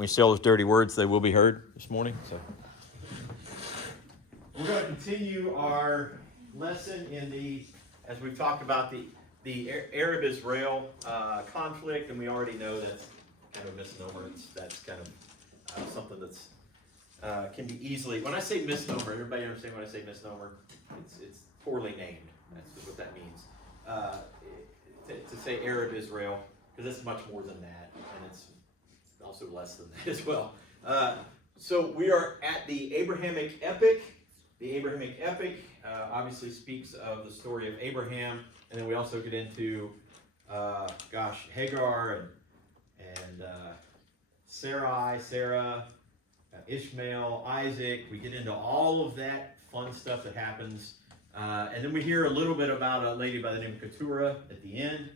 When you say all those dirty words, they will be heard this morning. So we're going to continue our lesson as we've talked about the Arab-Israel conflict, and we already know that's kind of a misnomer. That's kind of something that's can be easily. When I say misnomer, everybody understand when I say misnomer? It's poorly named. That's what that means. To say Arab-Israel, because it's much more than that, and it's also less than that as well. So we are at the Abrahamic Epic. The Abrahamic Epic obviously speaks of the story of Abraham, and then we also get into, Hagar and Sarah, Ishmael, Isaac. We get into all of that fun stuff that happens. And then we hear a little bit about a lady by the name of Keturah at the end.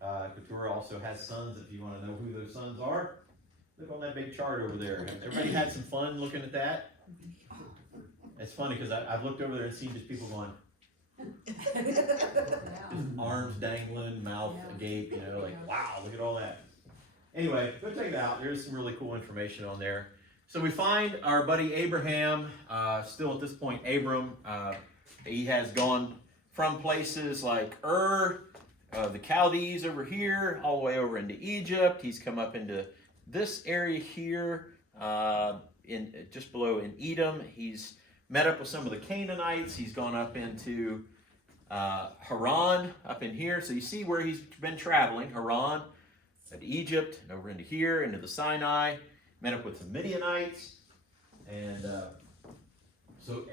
Keturah also has sons, if you want to know who those sons are. Look on that big chart over there. Everybody had some fun looking at that? It's funny because I've looked over there and seen just people going, arms dangling, mouth agape, like, wow, look at all that. Anyway, go check it out. There's some really cool information on there. So we find our buddy Abraham, still at this point, Abram. He has gone from places like the Chaldees over here, all the way over into Egypt. He's come up into this area here, just below in Edom. He's met up with some of the Canaanites. He's gone up into Haran, up in here. So you see where he's been traveling, Haran, at Egypt, and over into here, into the Sinai. Met up with some Midianites. And so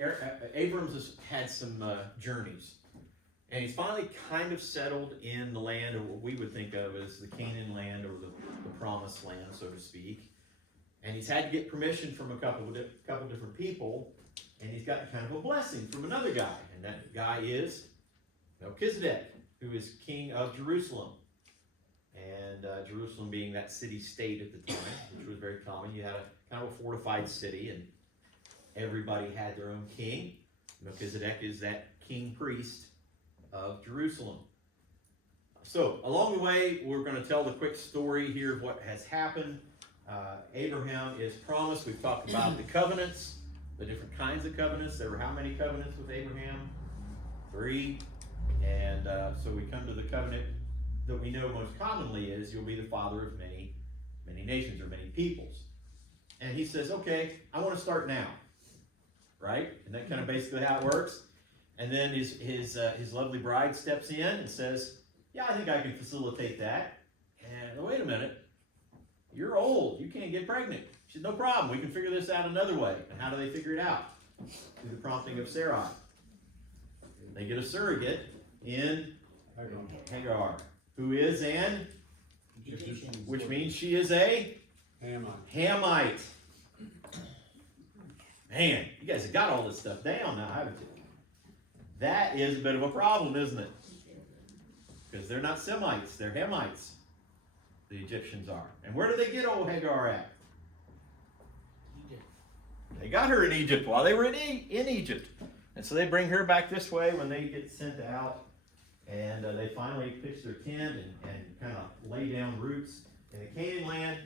Abram's has had some journeys. And he's finally kind of settled in the land of what we would think of as the Canaan land, or the promised land, so to speak. And he's had to get permission from a couple different people, and he's got kind of a blessing from another guy. And that guy is Melchizedek, who is king of Jerusalem. And Jerusalem being that city-state at the time, which was very common. You had a kind of a fortified city, and everybody had their own king. Melchizedek is that king-priest of Jerusalem. So, along the way, we're going to tell the quick story here of what has happened. Abraham is promised. We've talked about the covenants, the different kinds of covenants. There were how many covenants with Abraham? 3. And so we come to the covenant that we know most commonly is you'll be the father of many nations, or many peoples. And he says, okay, I want to start now. Right? And that kind of basically how it works. And then his lovely bride steps in and says, yeah, I think I can facilitate that. And wait a minute, you're old, you can't get pregnant. She said, no problem, we can figure this out another way. And how do they figure it out? Through the prompting of Sarai. They get a surrogate in Hagar, who is an Egyptian, which means she is a Hamite. Man, you guys have got all this stuff down now, haven't you? That is a bit of a problem, isn't it? Because they're not Semites, they're Hamites. The Egyptians are. And where do they get old Hagar at? Egypt. They got her in Egypt while they were in Egypt. And so they bring her back this way when they get sent out. And they finally pitch their tent and kind of lay down roots in the Canaan land.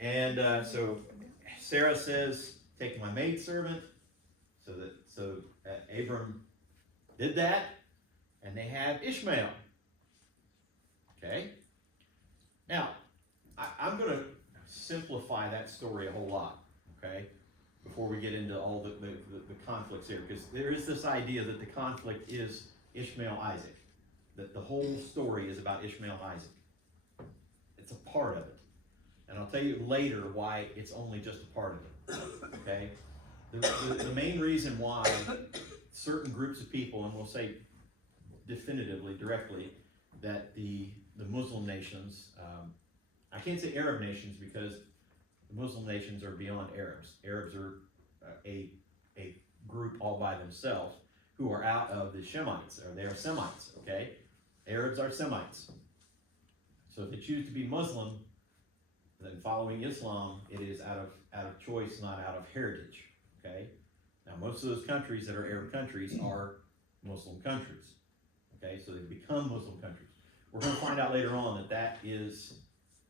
And so Sarah says, take my maidservant. So Abram did that, and they have Ishmael. Okay? Now, I'm going to simplify that story a whole lot, okay, before we get into all the conflicts here, because there is this idea that the conflict is Ishmael-Isaac, that the whole story is about Ishmael-Isaac. It's a part of it. And I'll tell you later why it's only just a part of it, okay? The main reason why certain groups of people, and we'll say definitively, directly, that the Muslim nations, I can't say Arab nations because the Muslim nations are beyond Arabs. Arabs are a group all by themselves who are out of the Shemites, or they are Semites, okay? Arabs are Semites. So if they choose to be Muslim, then following Islam, it is out of choice, not out of heritage, okay? Now, most of those countries that are Arab countries are Muslim countries, okay? So they've become Muslim countries. We're going to find out later on that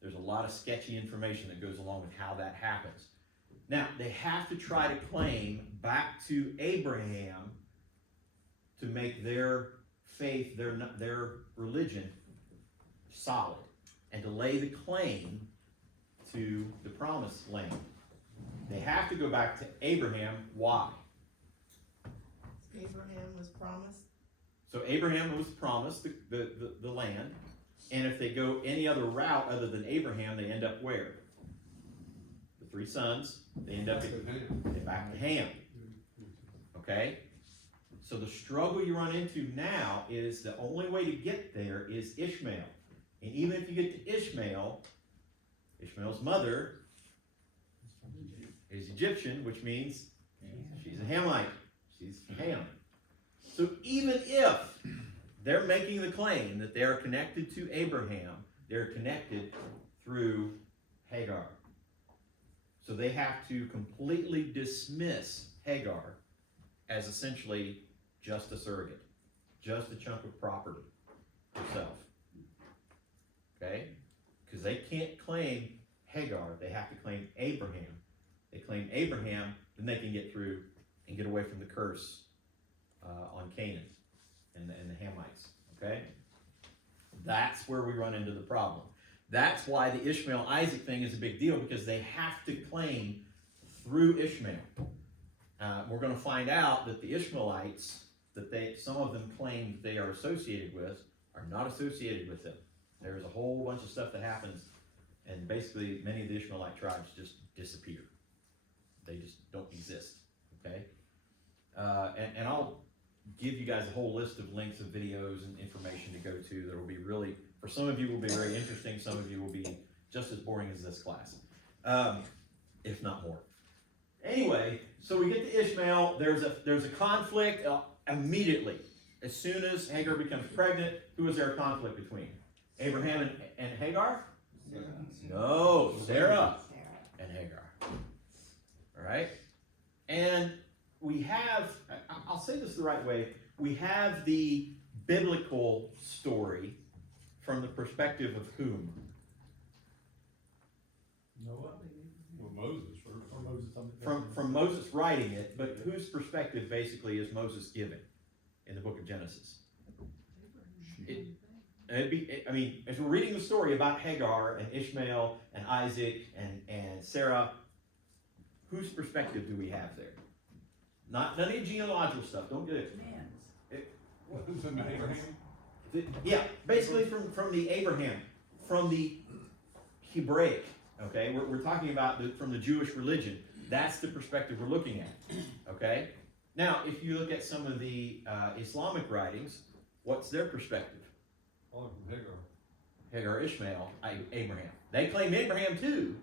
There's a lot of sketchy information that goes along with how that happens. Now, they have to try to claim back to Abraham to make their faith, their religion solid, and to lay the claim to the promised land. They have to go back to Abraham. Why? Abraham was promised. So Abraham was promised the land, and if they go any other route other than Abraham, they end up where? The three sons, they end up back to Ham. Okay? So the struggle you run into now is the only way to get there is Ishmael. And even if you get to Ishmael, Ishmael's mother is Egyptian, which means she's a Hamite. She's Ham. So even if they're making the claim that they are connected to Abraham, they're connected through Hagar. So they have to completely dismiss Hagar as essentially just a surrogate, just a chunk of property herself. Okay? Because they can't claim Hagar, they have to claim Abraham. They claim Abraham, then they can get through and get away from the curse on Canaan and the Hamites. Okay? That's where we run into the problem. That's why the Ishmael-Isaac thing is a big deal, because they have to claim through Ishmael. We're going to find out that the Ishmaelites, that some of them claim they are associated with, are not associated with them. There's a whole bunch of stuff that happens, and basically many of the Ishmaelite tribes just disappear. They just don't exist. Okay? And I'll give you guys a whole list of links of videos and information to go to that will be really, for some of you will be very interesting, some of you will be just as boring as this class, if not more. Anyway, so we get to Ishmael. There's a conflict immediately. As soon as Hagar becomes pregnant, who is there a conflict between? Abraham and Hagar? Sarah. No, Sarah and Hagar. All right? And we have, I'll say this the right way, we have the biblical story from the perspective of whom? Noah? Well, Moses. From Moses writing it, but whose perspective basically is Moses giving in the book of Genesis? As we're reading the story about Hagar and Ishmael and Isaac and Sarah, whose perspective do we have there? Not none of the genealogical stuff. Don't get it. Yeah, basically from the Abraham, from the Hebraic. Okay, we're talking about from the Jewish religion. That's the perspective we're looking at. Okay, now if you look at some of the Islamic writings, what's their perspective? All from Hagar. Hagar, Ishmael, Abraham. They claim Abraham too,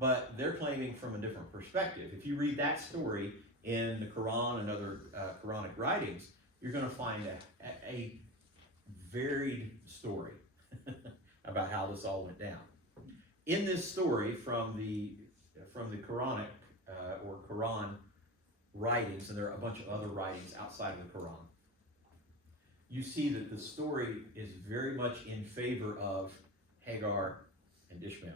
but they're claiming from a different perspective. If you read that story in the Quran and other Quranic writings, you're going to find a varied story about how this all went down. In this story from the Quranic or Quran writings, and there are a bunch of other writings outside of the Quran, you see that the story is very much in favor of Hagar and Ishmael,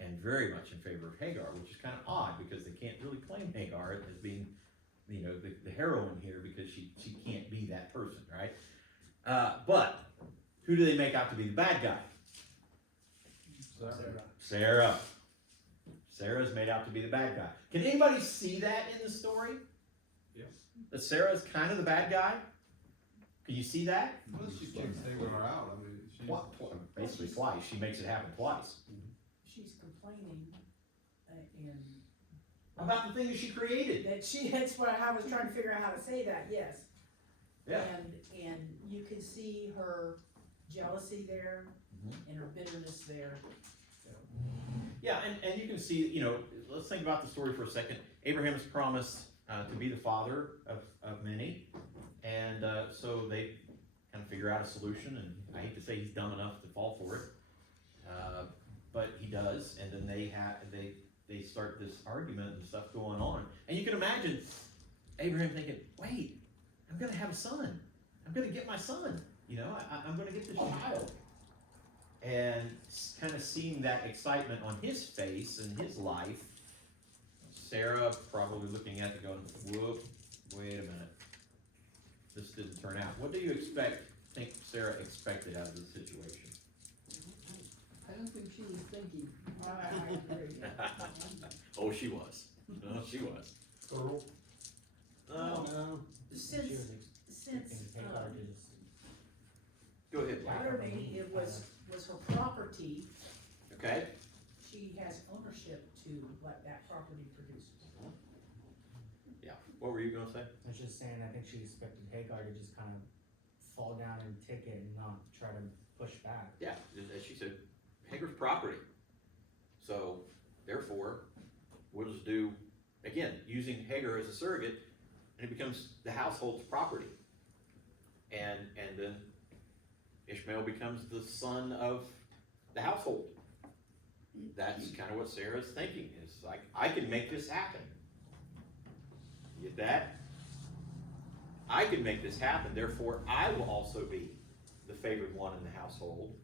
and very much in favor of Hagar, which is kind of odd because they can't really claim Hagar as being, the heroine here, because she can't be that person, right? But who do they make out to be the bad guy? Sarah. Sarah's made out to be the bad guy. Can anybody see that in the story? Yes. That Sarah's kind of the bad guy? Can you see that? Well, she kicks Hagar out. Basically twice. She makes it happen twice. She's complaining and About the things she created. that's what I was trying to figure out how to say that, yes. Yeah. And you can see her jealousy there Mhm. and her bitterness there. Yeah, and you can see, let's think about the story for a second. Abraham is promised to be the father of many, and so they kind of figure out a solution, and I hate to say he's dumb enough to fall for it, but he does, and then they start this argument and stuff going on. And you can imagine Abraham thinking, wait, I'm going to have a son. I'm going to get my son. I'm going to get this child. and kind of seeing that excitement on his face and his life, Sarah probably looking at it going, whoop, wait a minute. This didn't turn out. What do you think Sarah expected out of the situation? I don't think she was thinking. I agree. Oh, she was. Oh, she was. Earl? Oh, Since, go ahead. Latter-day, it was her property, Okay. she has ownership to what that property produces. Yeah. What were you gonna say? I was just saying, I think she expected Hagar to just kind of fall down and take it and not try to push back. Yeah, as she said, Hagar's property. So therefore, we'll just do, again, using Hagar as a surrogate, and it becomes the household's property. And then Ishmael becomes the son of the household. That's kind of what Sarah's thinking, is like, I can make this happen. You get that? I can make this happen, therefore I will also be the favored one in the household.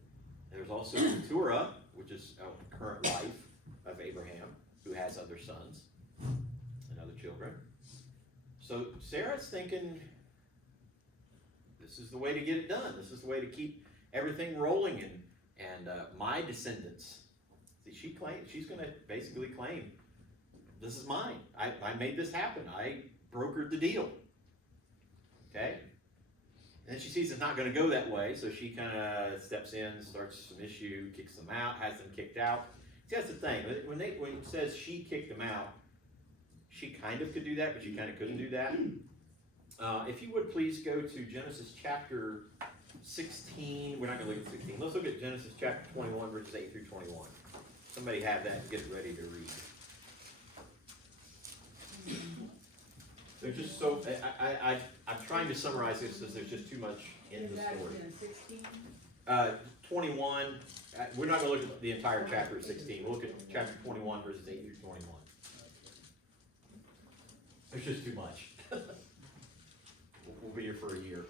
There's also Keturah, which is a current wife of Abraham, who has other sons and other children. So Sarah's thinking, this is the way to get it done. This is the way to keep everything rolling, and my descendants. See, she's going to basically claim, this is mine. I made this happen. I brokered the deal. Okay? And then she sees it's not going to go that way, so she kind of steps in, starts some issue, kicks them out, has them kicked out. See, that's the thing. When it says she kicked them out, she kind of could do that, but she kind of couldn't do that. If you would please go to Genesis chapter 16. We're not going to look at 16. Let's look at Genesis chapter 21, verses 8 through 21. Somebody have that and get it ready to read. So just so, I'm trying to summarize this because there's just too much in the story. Is that in 16? 21, we're not going to look at the entire chapter of 16. We'll look at chapter 21, verses 8 through 21. There's just too much. We'll be here for a year.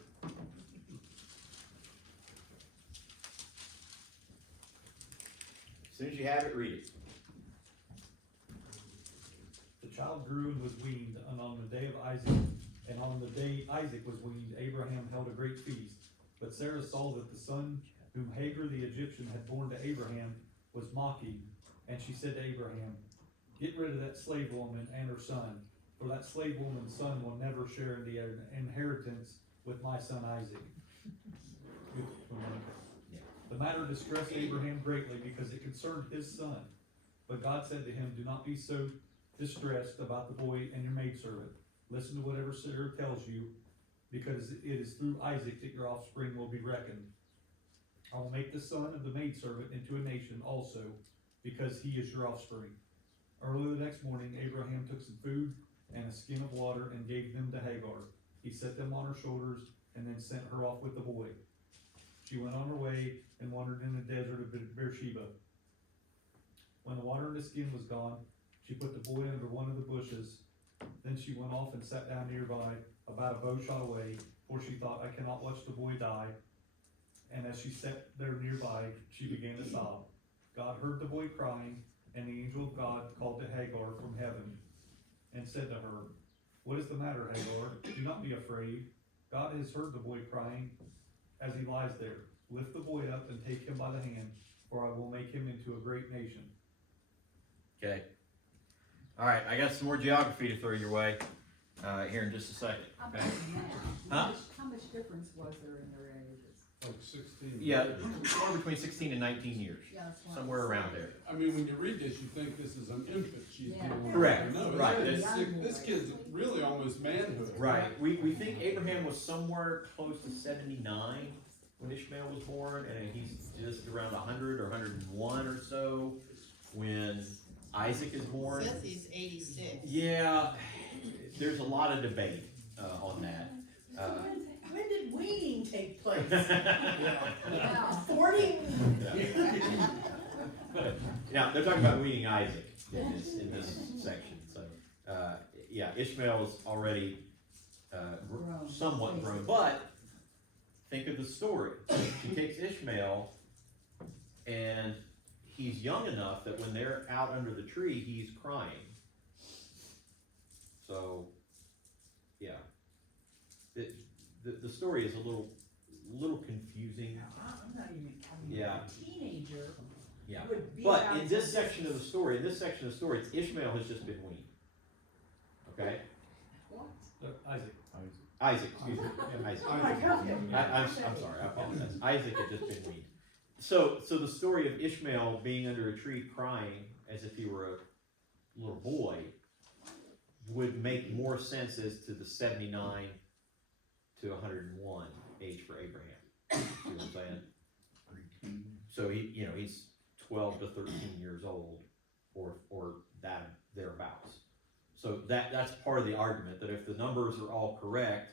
As soon as you have it, read it. The child grew and was weaned, and on the day of Isaac, and on the day Isaac was weaned, Abraham held a great feast. But Sarah saw that the son whom Hagar the Egyptian had borne to Abraham was mocking, and she said to Abraham, "Get rid of that slave woman and her son, for that slave woman's son will never share in the inheritance with my son Isaac." The matter distressed Abraham greatly because it concerned his son. But God said to him, "Do not be so distressed about the boy and your maidservant. Listen to whatever Sarah tells you, because it is through Isaac that your offspring will be reckoned. I will make the son of the maidservant into a nation also, because he is your offspring." Early the next morning, Abraham took some food and a skin of water and gave them to Hagar. He set them on her shoulders and then sent her off with the boy. She went on her way and wandered in the desert of Beersheba. When the water in the skin was gone, she put the boy under one of the bushes. Then she went off and sat down nearby, about a bow shot away, for she thought, "I cannot watch the boy die." And as she sat there nearby, she began to sob. God heard the boy crying, and the angel of God called to Hagar from heaven and said to her, "What is the matter, Hagar? Do not be afraid. God has heard the boy crying as he lies there. Lift the boy up and take him by the hand, for I will make him into a great nation." Okay. All right, I got some more geography to throw your way here in just a second. How Okay. about now? Huh? How much difference was there in their ages? Like 16. Yeah, somewhere between 16 and 19 years, Yeah, that's what I'm somewhere around saying. there. I mean, when you read this, you think this is an infant she's Yeah. dealing with. Correct. No, Right. This kid's really almost manhood. Right. We think Abraham was somewhere close to 79 when Ishmael was born, and he's just around 100 or 101 or so when Isaac is born. Says he's 86. Yeah, there's a lot of debate on that. When did weaning take place? Yeah. 40? Yeah, they're talking about weaning Isaac in this section. So, yeah, Ishmael's already Grown, somewhat grown, but think of the story. She takes Ishmael, and he's young enough that when they're out under the tree, he's crying. So, yeah, the story is a little confusing. I'm not even, Yeah. a teenager Yeah. would be But around in this some section of the story, Ishmael has just been weaned. Okay? What? Isaac. Isaac, excuse me. Yeah, Isaac. Oh my God. I'm sorry, I apologize. Isaac had just been weaned. So the story of Ishmael being under a tree crying as if he were a little boy would make more sense as to the 79 to 101 age for Abraham. See what I'm saying? So he's 12 to 13 years old, or that thereabouts. So that's part of the argument, that if the numbers are all correct,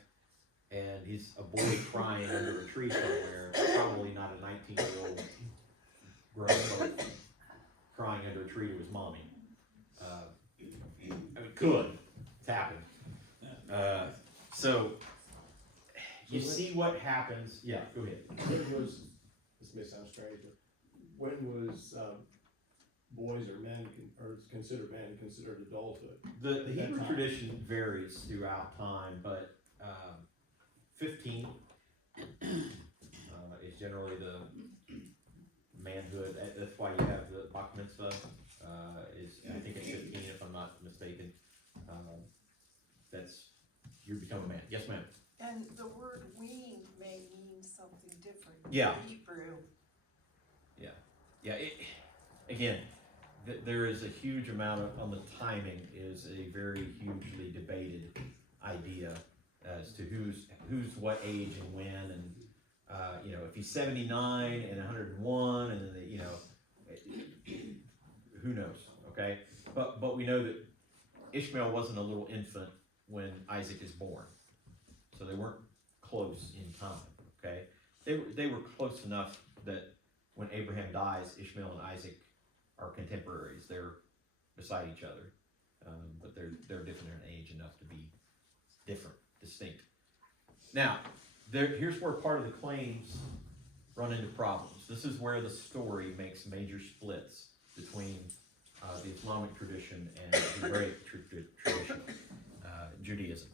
and he's a boy crying under a tree somewhere, probably not a 19-year-old grown up crying under a tree to his mommy. It could. It's happened. So you see what happens. Yeah, go ahead. When was, this may sound strange, but when was boys or men, or considered men, considered adulthood? The Hebrew tradition varies throughout time, but 15 is generally the manhood. That's why you have the bar mitzvah. I think it's 15 if I'm not mistaken. That's you become a man. Yes, ma'am. And the word wean may mean something different Yeah. in Hebrew. Yeah. Again, there is a huge amount on the timing is a very hugely debated idea as to who's what age and when, and if he's 79 and 101, and then who knows? Okay, but we know that Ishmael wasn't a little infant when Isaac is born, so they weren't close in time. Okay, they were close enough that when Abraham dies, Ishmael and Isaac are contemporaries. They're beside each other, but they're different in age enough to be different, distinct. Now, here's where part of the claims run into problems. This is where the story makes major splits between the Islamic tradition and the Hebraic tradition, Judaism.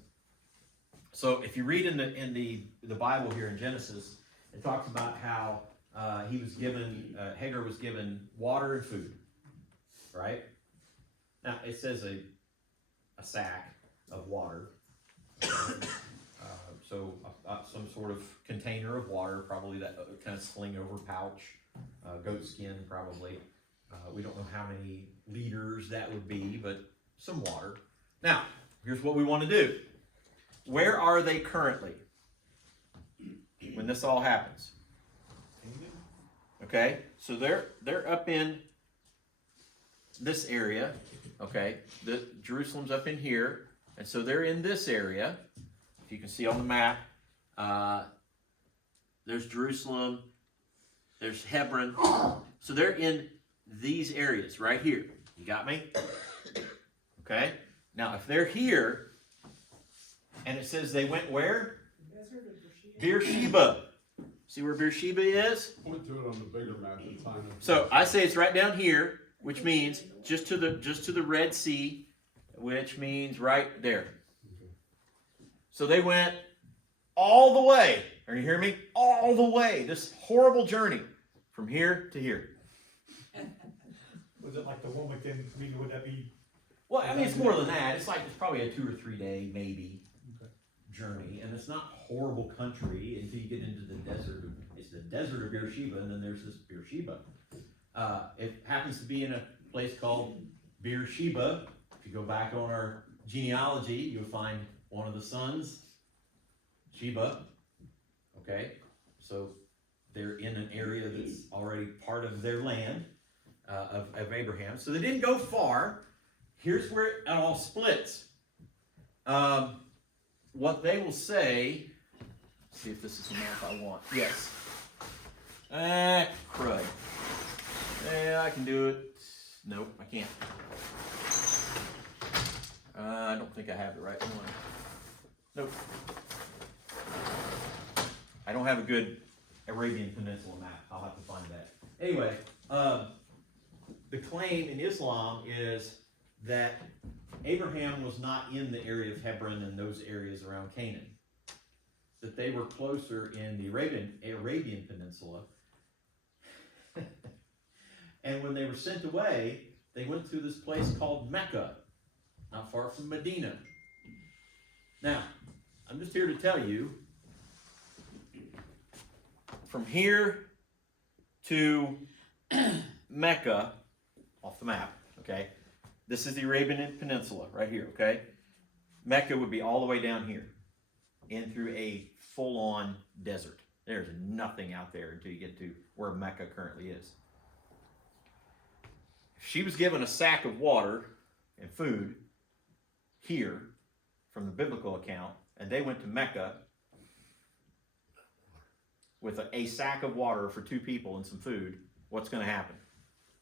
So, if you read in the Bible here in Genesis, it talks about how Hagar was given water and food, right? Now, it says a sack of water. So some sort of container of water, probably that kind of sling over pouch, goat skin probably. We don't know how many liters that would be, but some water. Now, here's what we want to do. Where are they currently when this all happens? Okay, so they're up in this area. Okay, Jerusalem's up in here, and so they're in this area. If you can see on the map, there's Jerusalem, there's Hebron. So they're in these areas right here. You got me? Okay. Now, if they're here, and it says they went where? Beersheba. See where Beersheba is? Point to it on the bigger map in time. So I say it's right down here, which means just to the Red Sea, which means right there. So they went all the way. Are you hearing me? All the way. This horrible journey from here to here. Was it like the one within, would that be? Well, I mean, it's more than that. It's probably a 2 or 3 day, maybe, journey. And it's not horrible country until you get into the desert. It's the desert of Beersheba, and then there's this Beersheba. It happens to be in a place called Beersheba. If you go back on our genealogy, you'll find one of the sons, Sheba. Okay, so they're in an area that's already part of their land, of Abraham. So they didn't go far. Here's where it all splits. What they will say, let's see if this is the map I want. Yes. Crud. Yeah, I can do it. Nope, I can't. I don't think I have the right one. Nope. I don't have a good Arabian Peninsula map. I'll have to find that. Anyway, The claim in Islam is that Abraham was not in the area of Hebron and those areas around Canaan. That they were closer in the Arabian Peninsula. And when they were sent away, they went to this place called Mecca, not far from Medina. Now, I'm just here to tell you, from here to Mecca, off the map, okay? This is the Arabian Peninsula right here, okay? Mecca would be all the way down here and through a full-on desert. There's nothing out there until you get to where Mecca currently is. She was given a sack of water and food here from the biblical account, and they went to Mecca with a sack of water for 2 people and some food. What's going to happen?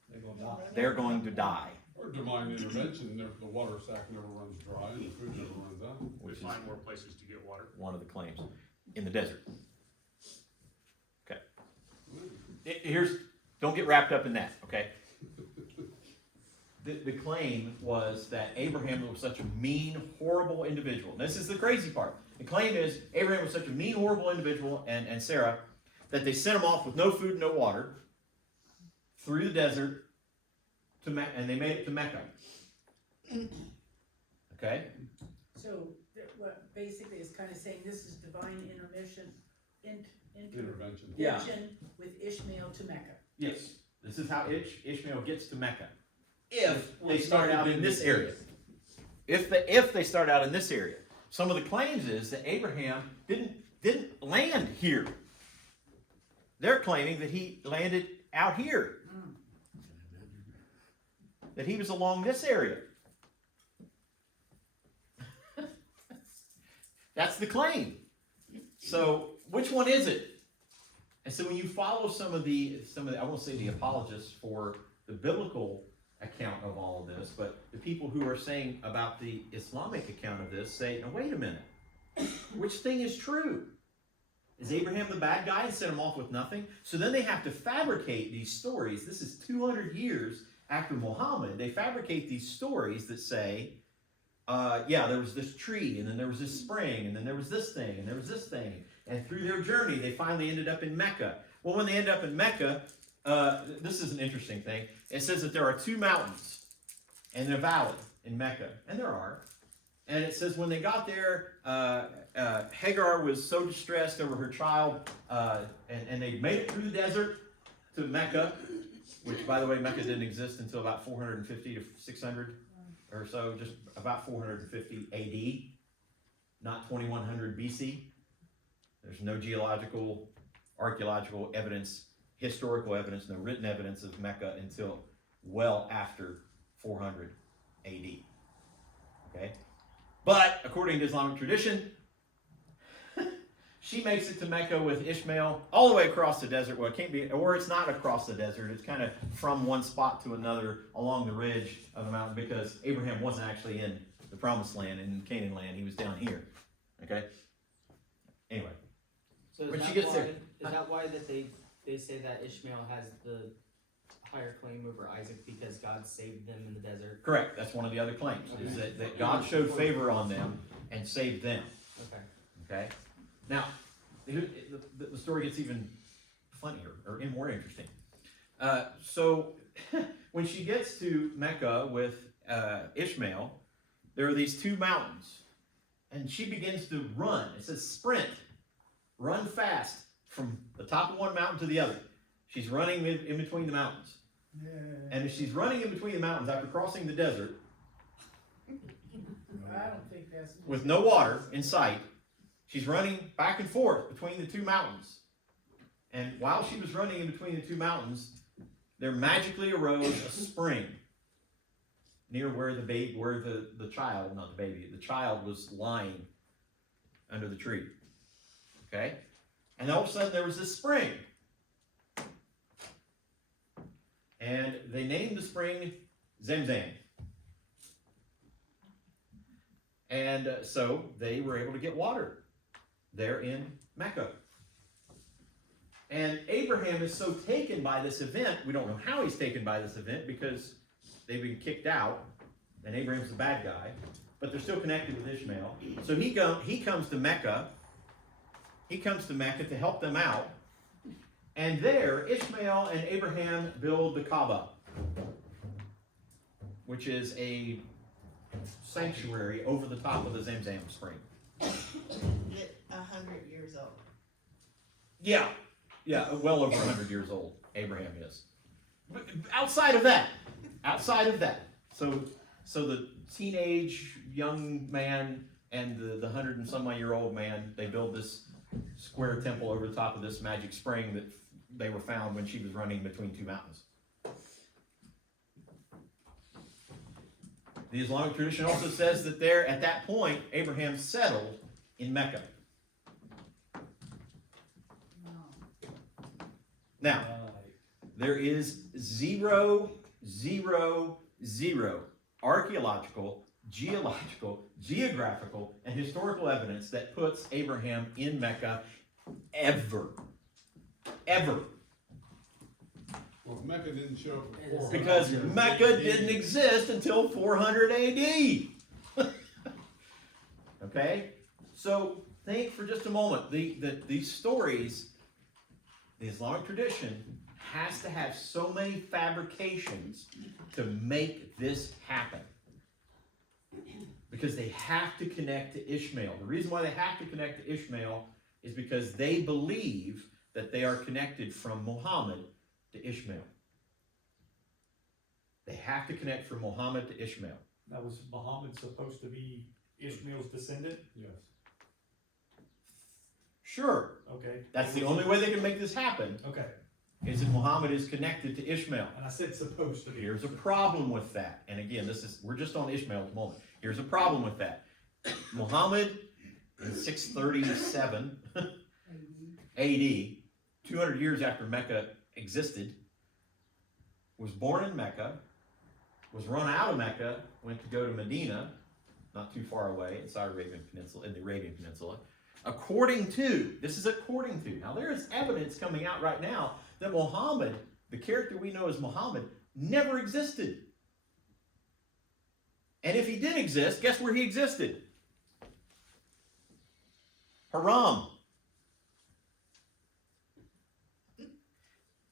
They're gonna die. They're going to die. Or divine intervention, the water sack never runs dry and the food never runs out. Which is Find more places to get water. one of the claims in the desert. Okay. Don't get wrapped up in that, okay? The claim was that Abraham was such a mean, horrible individual. This is the crazy part. The claim is Abraham was such a mean, horrible individual, and Sarah, that they sent him off with no food, no water, through the desert, and they made it to Mecca. Okay? So, what basically is kind of saying this is divine Intervention. intervention with Ishmael to Mecca. Yes. This is how Ishmael gets to Mecca. If they start out in this area. If they start out in this area. Some of the claims is that Abraham didn't land here. They're claiming that he landed out here. That he was along this area. That's the claim. So which one is it? And so when you follow some of the I won't say the apologists for the biblical account of all of this, but the people who are saying about the Islamic account of this say, now wait a minute, which thing is true? Is Abraham the bad guy and sent him off with nothing? So then they have to fabricate these stories. This is 200 years after Muhammad. They fabricate these stories that say, yeah, there was this tree, and then there was this spring, and then there was this thing, and there was this thing. And through their journey, they finally ended up in Mecca. Well, when they end up in Mecca, this is an interesting thing. It says that there are 2 mountains and a valley in Mecca, and there are. And it says when they got there, Hagar was so distressed over her child, and they made it through the desert to Mecca, which, by the way, Mecca didn't exist until about 450 to 600 or so, just about 450 AD, not 2100 BC. There's no geological, archaeological evidence, historical evidence, no written evidence of Mecca until well after 400 AD. Okay? But according to Islamic tradition, she makes it to Mecca with Ishmael all the way across the desert. Well, it can't be, or it's not across the desert. It's kind of from one spot to another along the ridge of the mountain, because Abraham wasn't actually in the promised land, in Canaan land. He was down here. Okay? Anyway. So When she gets there- is that why that they say that Ishmael has the higher claim over Isaac because God saved them in the desert? Correct. That's one of the other claims, is that God showed favor on them and saved them. Okay. Okay? Now, the story gets even funnier, or more interesting. So, when she gets to Mecca with Ishmael, there are these 2 mountains, and she begins to run. It says sprint, run fast from the top of one mountain to the other. She's running in between the mountains. And as she's running in between the mountains after crossing the desert I don't think that's. with no water in sight, she's running back and forth between the 2 mountains. And while she was running in between the 2 mountains, there magically arose a spring near where the child, not the baby, the child was lying under the tree. Okay? And all of a sudden there was this spring. And they named the spring Zamzam. And so they were able to get water there in Mecca. And Abraham is so taken by this event, we don't know how he's taken by this event because they've been kicked out, and Abraham's the bad guy, but they're still connected with Ishmael. So he comes to Mecca. He comes to Mecca to help them out. And there, Ishmael and Abraham build the Kaaba, which is a sanctuary over the top of the Zamzam spring. 100 years old. Yeah, well over 100 years old, Abraham is. But outside of that, so the teenage young man and the 100 and some odd year old man, they build this square temple over the top of this magic spring that they were found when she was running between two mountains. The Islamic tradition also says that there, at that point, Abraham settled in Mecca. Now, there is zero archaeological, geological, geographical, and historical evidence that puts Abraham in Mecca ever. Well, Mecca didn't show up before. Because Mecca didn't exist until 400 AD. Okay? So think for just a moment. These stories, the Islamic tradition has to have so many fabrications to make this happen. Because they have to connect to Ishmael. The reason why they have to connect to Ishmael is because they believe that they are connected from Muhammad to Ishmael. They have to connect from Muhammad to Ishmael. Now, was Muhammad supposed to be Ishmael's descendant? Yes. Sure, Okay. that's the only way they can make this happen, Okay, is if Muhammad is connected to Ishmael. and I said supposed to be. Here's a problem with that. And again, we're just on Ishmael at the moment. Here's a problem with that. Muhammad in 637 AD, 200 years after Mecca existed, was born in Mecca, was run out of Mecca, went to go to Medina, not too far away, inside Arabian Peninsula, in the Arabian Peninsula. According to, now there is evidence coming out right now that Muhammad, the character we know as Muhammad, never existed. And if he did exist, guess where he existed? Haram.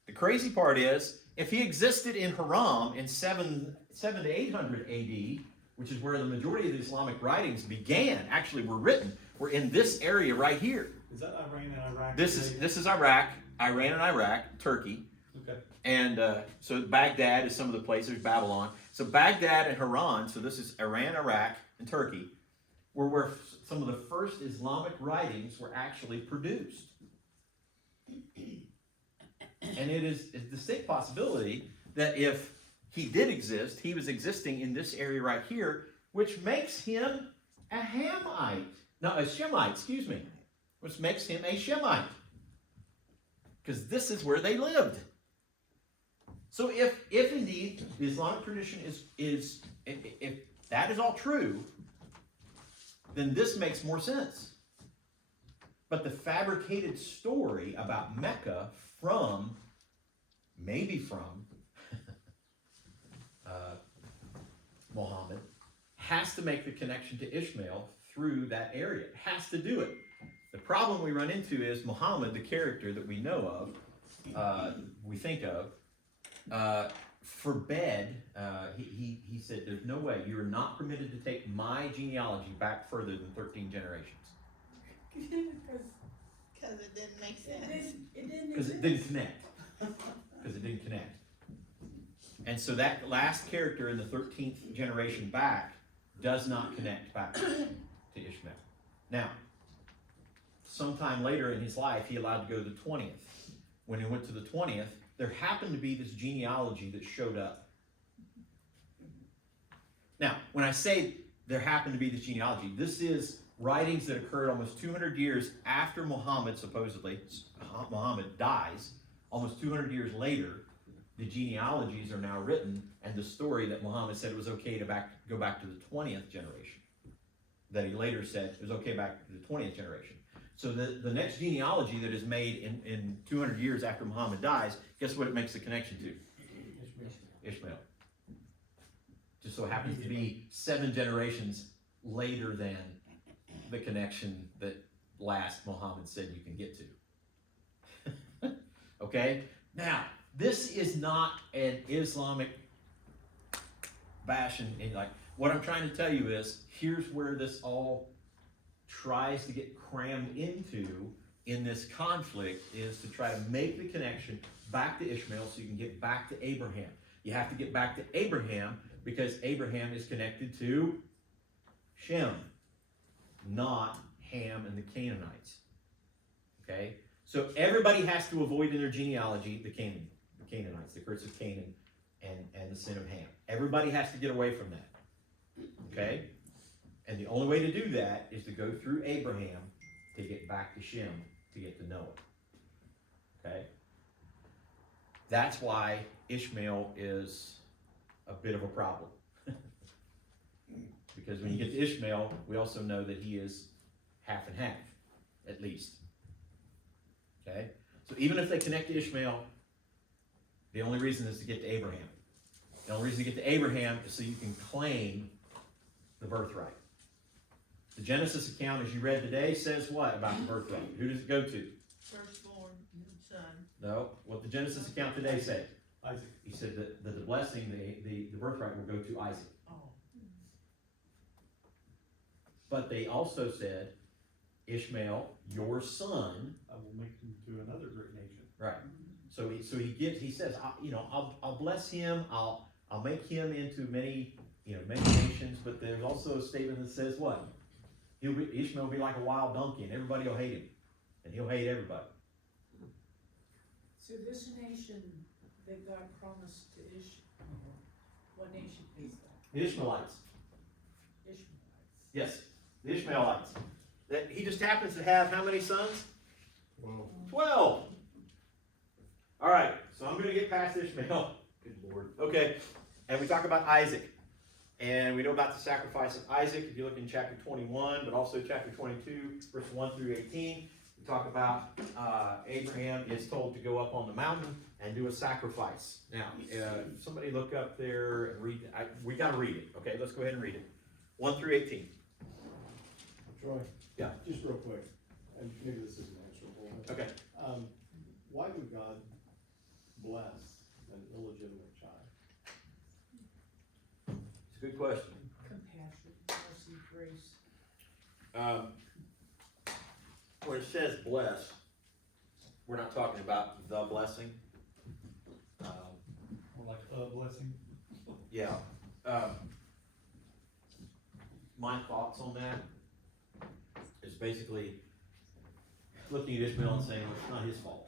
The crazy part is, if he existed in Haram in 7 to 800 AD, which is where the majority of the Islamic writings began, actually were written, were in this area right here. Is that Iran and Iraq? This is Iraq, Iran and Iraq, Turkey. Okay. And so Baghdad is some of the places, Babylon. So Baghdad and Haran, so this is Iran, Iraq, and Turkey, were where some of the first Islamic writings were actually produced. And it is a distinct possibility that if he did exist, he was existing in this area right here, which makes him a Hamite. No, a Shemite, excuse me. Which makes him a Shemite. Because this is where they lived. So if indeed the Islamic tradition is if that is all true, then this makes more sense. But the fabricated story about Mecca maybe from Muhammad, has to make the connection to Ishmael through that area. It has to do it. The problem we run into is Muhammad, the character that we know of, we think of, forbade, he said, there's no way, you're not permitted to take my genealogy back further than 13 generations. Because it didn't make sense. Because it didn't connect. Because it didn't connect. And so that last character in the 13th generation back does not connect back to Ishmael. Now, sometime later in his life, he allowed to go to the 20th. When he went to the 20th, there happened to be this genealogy that showed up. Now, when I say there happened to be this genealogy, this is writings that occurred almost 200 years after Muhammad, supposedly, Muhammad dies. Almost 200 years later, the genealogies are now written, and the story that Muhammad said it was okay to go back to the 20th generation, that he later said it was okay back to the 20th generation. So the next genealogy that is made in 200 years after Muhammad dies, guess what it makes the connection to? Ishmael. Just so happens to be 7 generations later than the connection that last Muhammad said you can get to. Okay? Now, this is not an Islamic bash and like, what I'm trying to tell you is, here's where this all tries to get crammed into in this conflict, is to try to make the connection back to Ishmael so you can get back to Abraham. You have to get back to Abraham because Abraham is connected to Shem, not Ham and the Canaanites. Okay? So everybody has to avoid in their genealogy the Canaanites, the curse of Canaan and the sin of Ham. Everybody has to get away from that. Okay? And the only way to do that is to go through Abraham to get back to Shem, to get to Noah. Okay? That's why Ishmael is a bit of a problem. Because when you get to Ishmael, we also know that he is half and half, at least. Okay? So even if they connect to Ishmael, the only reason is to get to Abraham. The only reason to get to Abraham is so you can claim the birthright. The Genesis account, as you read today, says what about the birthright? Who does it go to? Firstborn son. No. What the Genesis account today say? Isaac. He said that the blessing, the birthright will go to Isaac. Oh. But they also said, Ishmael, your son. I will make him to another great nation. Right. So he says, I'll bless him. I'll make him into many nations. But there's also a statement that says what? Ishmael will be like a wild donkey, and everybody will hate him, and he'll hate everybody. So this nation that God promised to Ishmael, what nation is that? The Ishmaelites. Ishmaelites. Yes, the Ishmaelites. That he just happens to have how many sons? 12. All right, so I'm going to get past Ishmael. Good Lord. Okay, and we talk about Isaac. And we know about the sacrifice of Isaac if you look in chapter 21, but also chapter 22, verse 1 through 18. We talk about Abraham is told to go up on the mountain and do a sacrifice. Now, somebody look up there and read. We got to read it. Okay, let's go ahead and read it. 1 through 18. Troy? Yeah. Just real quick, and maybe this isn't answerable. Okay. Why would God bless an illegitimate child? It's a good question. Compassion, mercy, grace. When it says bless, we're not talking about the blessing. More like a blessing. Yeah. My thoughts on that is basically looking at Ishmael and saying, well, it's not his fault.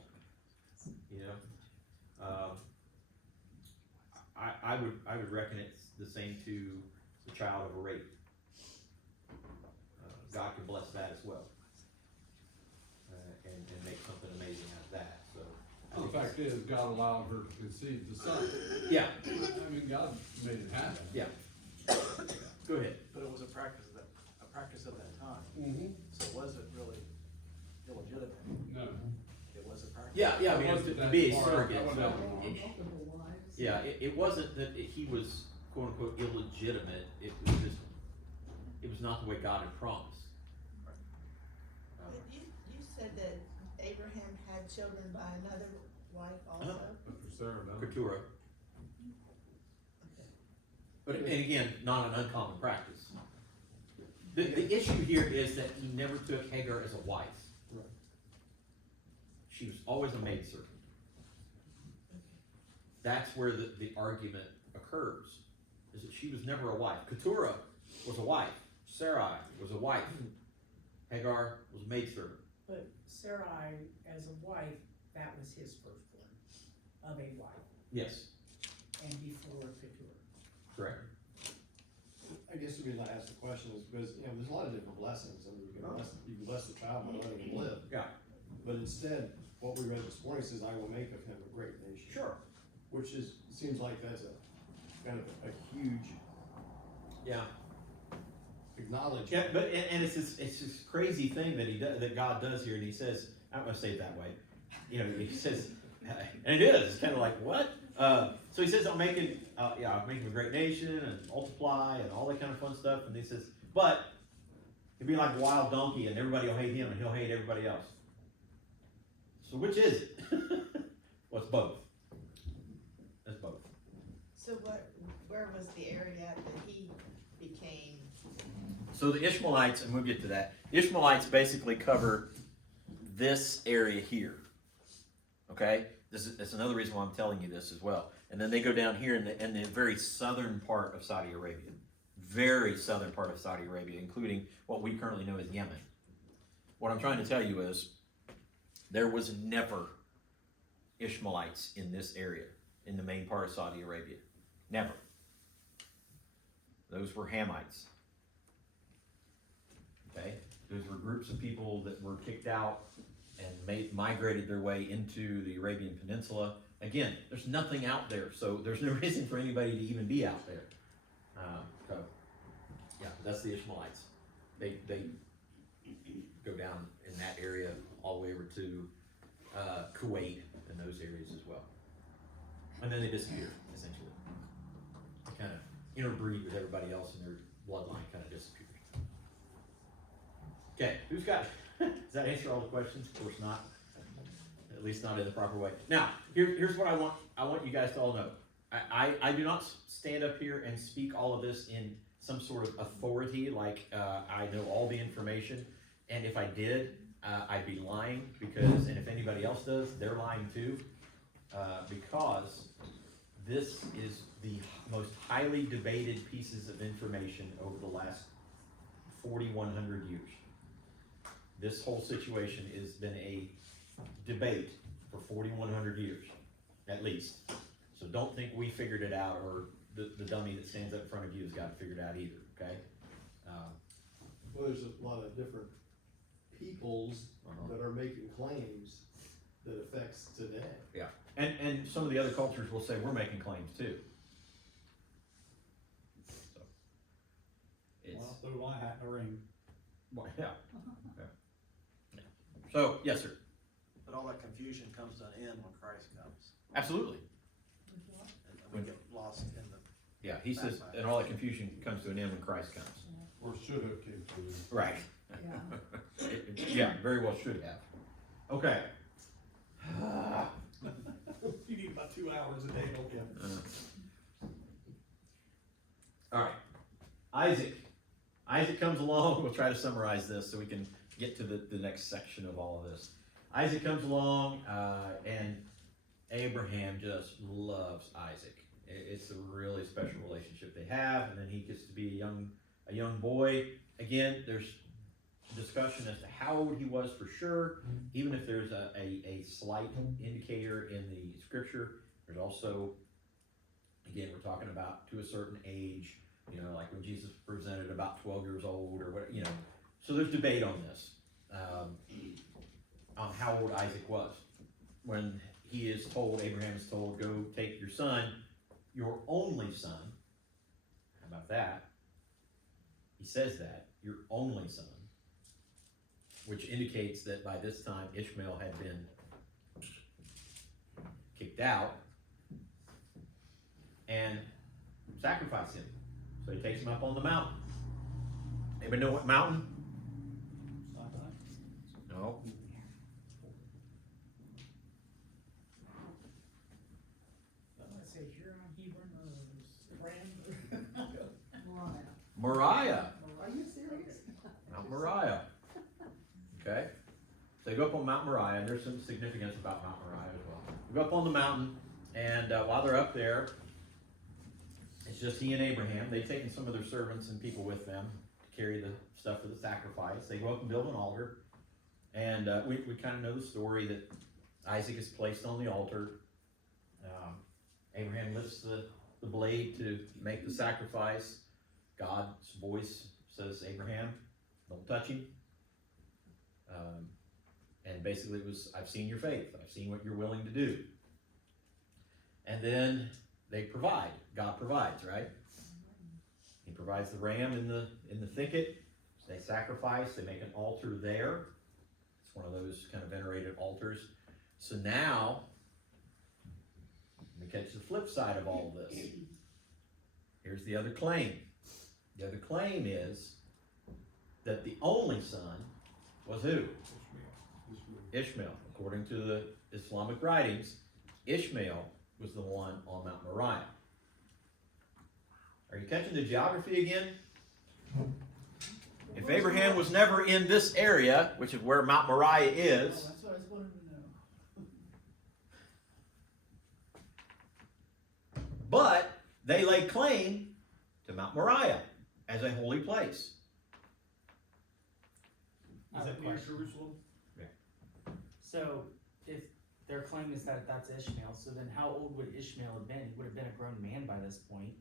I would reckon it's the same to the child of a rape. God can bless that as well, and make something amazing out of that. So The fact is, God allowed her to conceive the son. yeah, I mean, God made it happen. yeah. Go ahead. But it was a practice of that time, Mm-hmm. so it wasn't really illegitimate, No. it was a practice. Yeah, I mean, Wasn't to that be a far. surrogate. That wasn't So, that long. Multiple wives. yeah, it wasn't that he was quote unquote illegitimate. It was just, it was not the way God had promised. But you said that Abraham had children by another wife also? After Sarah died. Keturah. But and again, not an uncommon practice. The issue here is that he never took Hagar as a wife. Right. She was always a maidservant. That's where the argument occurs, is that she was never a wife. Keturah was a wife. Sarai was a wife. Hagar was a maidservant. But Sarai, as a wife, that was his firstborn of a wife, Yes, and before Keturah. correct. I guess the reason I asked the question is because, there's a lot of different blessings. I mean, you can bless the child by letting him live. Yeah. But instead, what we read this morning says, I will make of him a great nation. Sure. Which seems like that's a kind of a huge Yeah. acknowledge. Yeah, but, and it's this crazy thing that that God does here, and he says, I'm gonna say it that way, you know, he says, and it is, it's kind of like, what? So he says, I'll make him a great nation, and multiply, and all that kind of fun stuff, and he says, but, he'll be like a wild donkey, and everybody will hate him, and he'll hate everybody else. So which is it? Well, it's both. It's both. So where was the area that he became? So the Ishmaelites, and we'll get to that, Ishmaelites basically cover this area here. Okay? That's another reason why I'm telling you this as well. And then they go down here in the very southern part of Saudi Arabia. Very southern part of Saudi Arabia, including what we currently know as Yemen. What I'm trying to tell you is, there was never Ishmaelites in this area, in the main part of Saudi Arabia. Never. Those were Hamites. Okay? Those were groups of people that were kicked out and migrated their way into the Arabian Peninsula. Again, there's nothing out there, so there's no reason for anybody to even be out there. So, yeah, that's the Ishmaelites. They go down in that area all the way over to Kuwait and those areas as well. And then they disappear, essentially. They kind of interbreed with everybody else and their bloodline kind of disappears. Okay, who's got, does that answer all the questions? Of course not. At least not in the proper way. Now, here's what I want you guys to all know. I do not stand up here and speak all of this in some sort of authority, like I know all the information. And if I did, I'd be lying, because, and if anybody else does, they're lying too, because this is the most highly debated pieces of information over the last 4,100 years. This whole situation has been a debate for 4,100 years, at least. So don't think we figured it out, or the dummy that stands up in front of you has got it figured out either, okay? Well, there's a lot of different peoples that are making claims that affects today. Yeah, and some of the other cultures will say we're making claims too. So, it's, Well, I'll throw my hat in the ring. well, yeah. Okay. So, yes, sir. But all that confusion comes to an end when Christ comes. Absolutely. And we get lost in the, Yeah, he says, and all that confusion comes to an end when Christ comes. Or should have came to you. Right. Yeah. Yeah, very well should have. Okay. You need about 2 hours a day, don't you? All right. Isaac comes along. We'll try to summarize this so we can get to the next section of all of this. Isaac comes along, and Abraham just loves Isaac. It's a really special relationship they have, and then he gets to be a young boy. Again, there's discussion as to how old he was for sure, even if there's a slight indicator in the scripture. There's also, again, we're talking about to a certain age, like when Jesus presented about 12 years old or what, so there's debate on this, on how old Isaac was. When Abraham is told, go take your son, your only son. How about that? He says that, your only son, which indicates that by this time Ishmael had been kicked out, and sacrifice him. So he takes him up on the mountain. Anybody know what mountain? No. Let's say Huron, Hebron, Moriah. Are you serious? Mount Moriah. Okay. So they go up on Mount Moriah, and there's some significance about Mount Moriah as well. They go up on the mountain, and while they're up there, it's just he and Abraham. They've taken some of their servants and people with them to carry the stuff for the sacrifice. They go up and build an altar, and we kind of know the story that Isaac is placed on the altar. Abraham lifts the blade to make the sacrifice. God's voice says, Abraham, don't touch him. And basically it was, I've seen your faith. I've seen what you're willing to do. And then they provide. God provides, right? He provides the ram in the thicket. They sacrifice, they make an altar there. It's one of those kind of venerated altars. So now, let me catch the flip side of all of this. Here's the other claim. The other claim is that the only son was who? Ishmael. According to the Islamic writings, Ishmael was the one on Mount Moriah. Are you catching the geography again? If Abraham was never in this area, which is where Mount Moriah is, That's what I was wanting to know. but they lay claim to Mount Moriah as a holy place. Is that near Jerusalem? So, if their claim is that that's Ishmael, so then how old would Ishmael have been? He would have been a grown man by this point.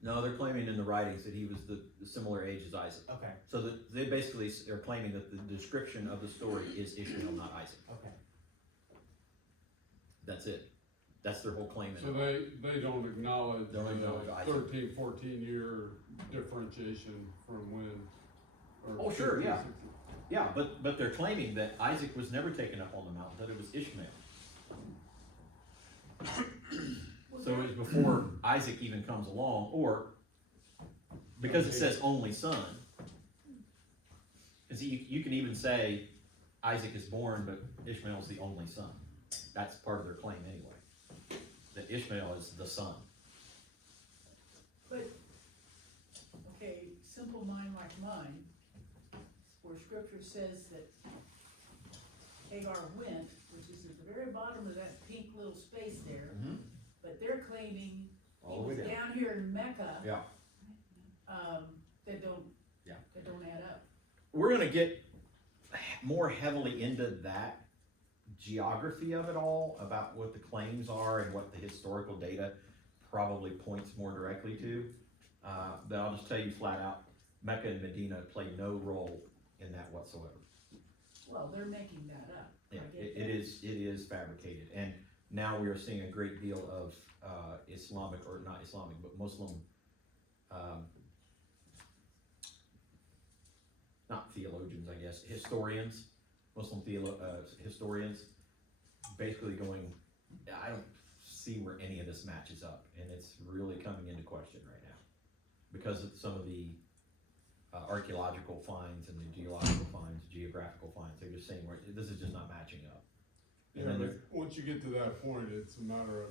No, they're claiming in the writings that he was the similar age as Isaac. Okay, So that they basically are claiming that the description of the story is Ishmael, not Isaac. okay. That's it. That's their whole claim. So they don't acknowledge Don't acknowledge the Isaac. 13, 14 year differentiation from when? or Oh, sure, 15, yeah. 16. Yeah, but they're claiming that Isaac was never taken up on the mountain, that it was Ishmael. So it was before Isaac even comes along, or because it says only son. Because you can even say Isaac is born, but Ishmael's the only son. That's part of their claim anyway. That Ishmael is the son. But, okay, simple mind like mine, where scripture says that Hagar went, which is at the very bottom of that pink little space there, but they're claiming he All the way was down. down here in Mecca. Yeah. That don't, Yeah. that don't add up. We're gonna get more heavily into that geography of it all, about what the claims are and what the historical data probably points more directly to. But I'll just tell you flat out, Mecca and Medina play no role in that whatsoever. Well, they're making that up. Yeah, I get it is fabricated, and now we are seeing a great deal of Islamic, or not Islamic, but Muslim, not theologians, I guess, historians, Muslim historians, basically going, I don't see where any of this matches up, and it's really coming into question right now because of some of the archaeological finds and the geological finds, geographical finds. They're just saying, this is just not matching up. And Yeah, then but once you get to that point, it's a matter of,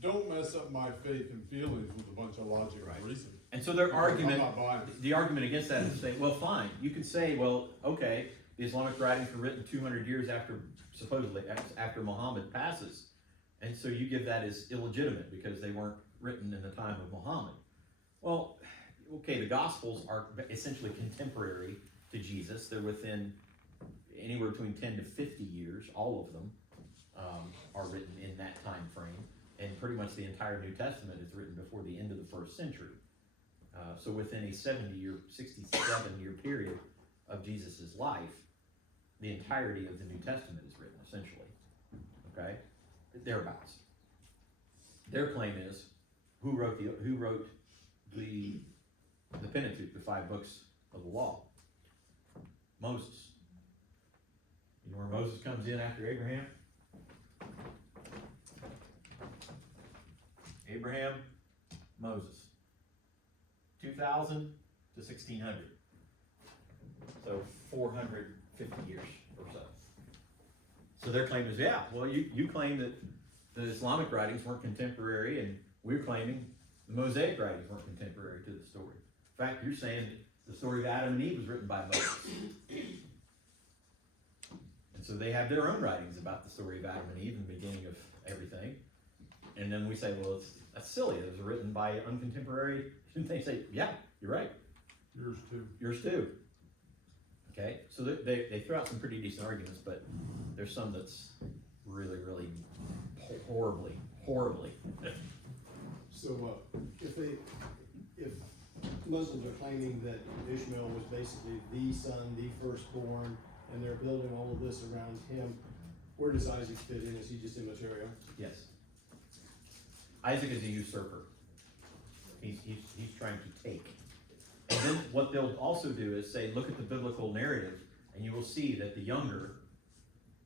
don't mess up my faith and feelings with a bunch of logic Right. and reason. And so their argument, I'm not biased. the argument against that is saying, well, fine, you can say, well, okay, the Islamic writings were written 200 years after, supposedly, after Muhammad passes. And so you give that as illegitimate because they weren't written in the time of Muhammad. Well, okay, the Gospels are essentially contemporary to Jesus. They're within anywhere between 10 to 50 years. All of them are written in that time frame. And pretty much the entire New Testament is written before the end of the first century. So within a 67-year period of Jesus' life, the entirety of the New Testament is written, essentially. Okay? Thereabouts. Their claim is, who wrote the Pentateuch, the 5 books of the law? Moses. You know where Moses comes in after Abraham? Abraham, Moses. 2000 to 1600. So 450 years or so. So their claim is, yeah, well, you claim that the Islamic writings weren't contemporary, and we're claiming the Mosaic writings weren't contemporary to the story. In fact, you're saying that the story of Adam and Eve was written by Moses. And so they have their own writings about the story of Adam and Eve and the beginning of everything. And then we say, well, that's silly. It was written by uncontemporary. And they say, yeah, you're right. Yours too. Yours too. Okay, so they throw out some pretty decent arguments, but there's some that's really, really horribly. So, if Muslims are claiming that Ishmael was basically the son, the firstborn, and they're building all of this around him, where does Isaac fit in? Is he just immaterial? Yes. Isaac is a usurper. He's trying to take And then what they'll also do is say, look at the biblical narrative, and you will see that the younger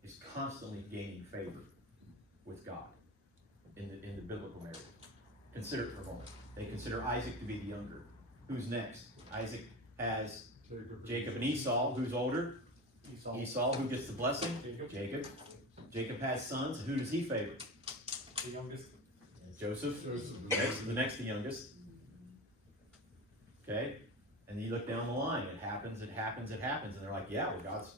is constantly gaining favor with God in the biblical narrative. Consider it for a moment. They consider Isaac to be the younger. Who's next? Isaac has Jacob and Esau. Who's older? Esau. Who gets the blessing? Jacob. Jacob has sons. Who does he favor? The youngest. Joseph. The next, the youngest. Okay? And then you look down the line. It happens. And they're like, yeah, well, God's,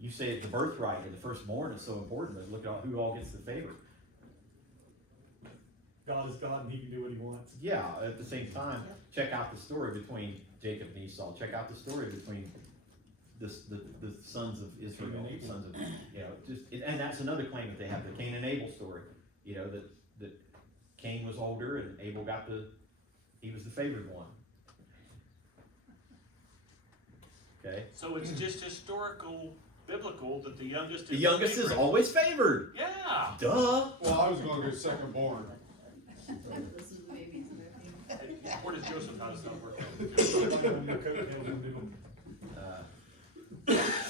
you say it's the birthright or the firstborn is so important, but look at who all gets the favor. God is God and he can do what he wants. Yeah, at the same time, check out the story between Jacob and Esau. Check out the story between the sons of Israel, the sons of, and that's another claim that they have, the Cain and Abel story. That Cain was older and Abel he was the favored one. Okay? So it's just historical, biblical, that the youngest The youngest is always favored. Yeah. Duh. Well, I was gonna go second born. This is baby's nephew. Where does Joseph, how does that work?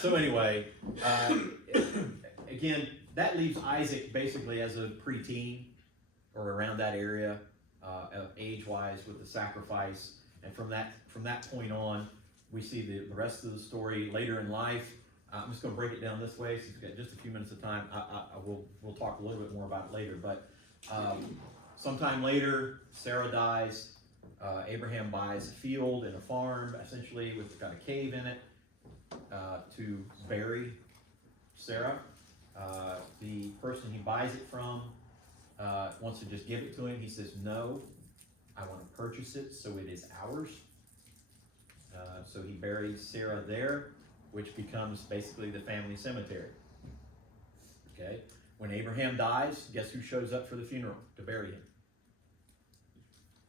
So anyway, again, that leaves Isaac basically as a preteen or around that area, age-wise, with the sacrifice. And from that point on, we see the rest of the story later in life. I'm just going to break it down this way, since we've got just a few minutes of time. We'll talk a little bit more about it later. But sometime later, Sarah dies. Abraham buys a field and a farm, essentially, with got a cave in it, to bury Sarah. The person he buys it from wants to just give it to him. He says, no, I want to purchase it so it is ours. So he buries Sarah there, which becomes basically the family cemetery. Okay? When Abraham dies, guess who shows up for the funeral to bury him?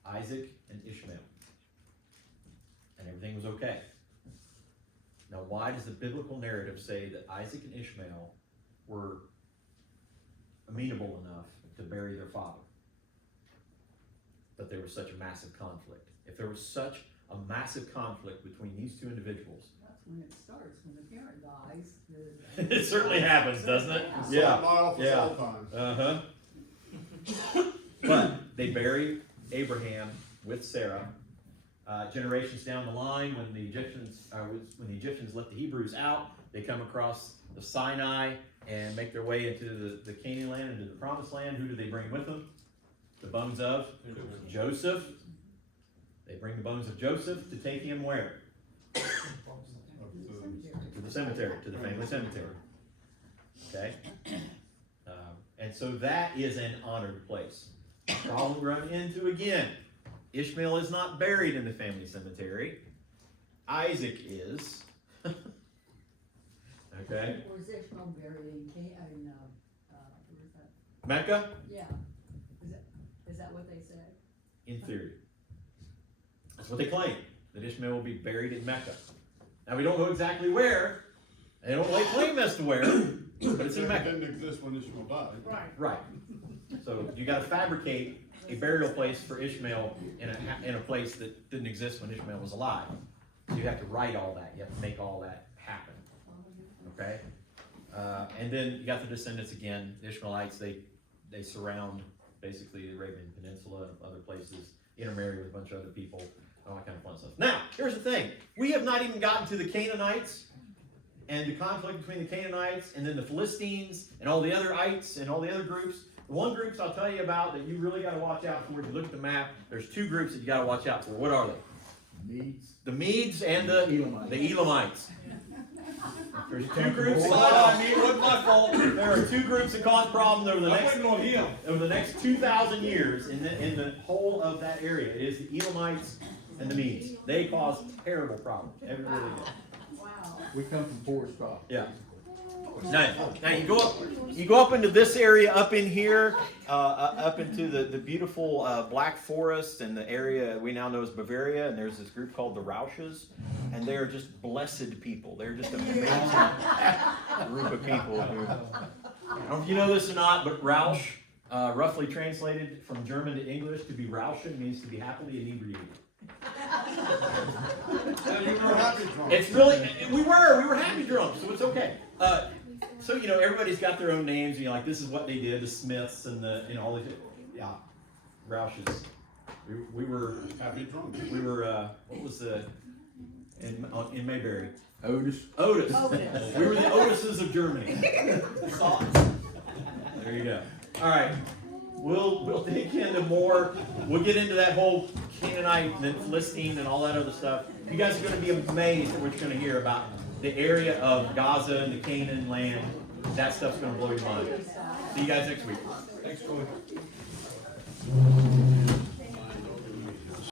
Isaac and Ishmael. And everything was okay. Now, why does the biblical narrative say that Isaac and Ishmael were amenable enough to bury their father? But there was such a massive conflict. If there was such a massive conflict between these two individuals, That's when it starts, when the parent dies. it certainly happens, doesn't it? Yeah. My office Yeah. all the time. Uh-huh. But they bury Abraham with Sarah. Generations down the line, when the Egyptians let the Hebrews out, they come across the Sinai and make their way into the Canaan land, into the Promised Land. Who do they bring with them? The bones of Joseph. They bring the bones of Joseph to take him where? To the cemetery, to the family cemetery. Okay? And so that is an honored place. Problem we run into again. Ishmael is not buried in the family cemetery. Isaac is. Okay? Or is Ishmael buried in where's that? Mecca? Yeah. Is that what they said? In theory. That's what they claim, that Ishmael will be buried in Mecca. Now we don't know exactly where. They don't really claim as to where, but it's in It Mecca. didn't exist when Ishmael died. Right. Right. So you got to fabricate a burial place for Ishmael in a place that didn't exist when Ishmael was alive. So you have to write all that. You have to make all that happen. Okay? And then you got the descendants again. The Ishmaelites, they surround basically the Arabian Peninsula and other places, intermarry with a bunch of other people, all that kind of fun stuff. Now, here's the thing. We have not even gotten to the Canaanites and the conflict between the Canaanites and then the Philistines and all the other ites and all the other groups. The one groups I'll tell you about that you really got to watch out for, if you look at the map, there's two groups that you got to watch out for. What are they? Medes. The Medes and the Elamites. There's two groups. It wasn't my fault. There are two groups that cause problems over the I next wasn't on him. 2,000 years in the whole of that area. It is the Elamites and the Medes. They cause terrible problems. Every really do. Wow. We come from Forest Rock. Yeah. Now you go up into this area up in here, up into the beautiful Black Forest and the area we now know as Bavaria, and there's this group called the Rausches, and they are just blessed people. They're just an amazing group of people. Who, I don't know if you know this or not, but Rausch, roughly translated from German to English, to be Rauschen means to be happily inebriated. You were happy drunk. It's really, we were happy drunk, so it's okay. So, you know, everybody's got their own names, you know, like this is what they did, the Smiths and the, you know, all these, yeah, Roush's. We were, Happy drunk. we were, what was the, in Mayberry? Otis. Otis. Otis. We were the Otises of Germany. There you go. All right. We'll dig into more. We'll get into that whole Canaanite and Philistine and all that other stuff. You guys are going to be amazed at what you're going to hear about the area of Gaza and the Canaan land. That stuff's going to blow your mind. See you guys next week. Thanks, Troy.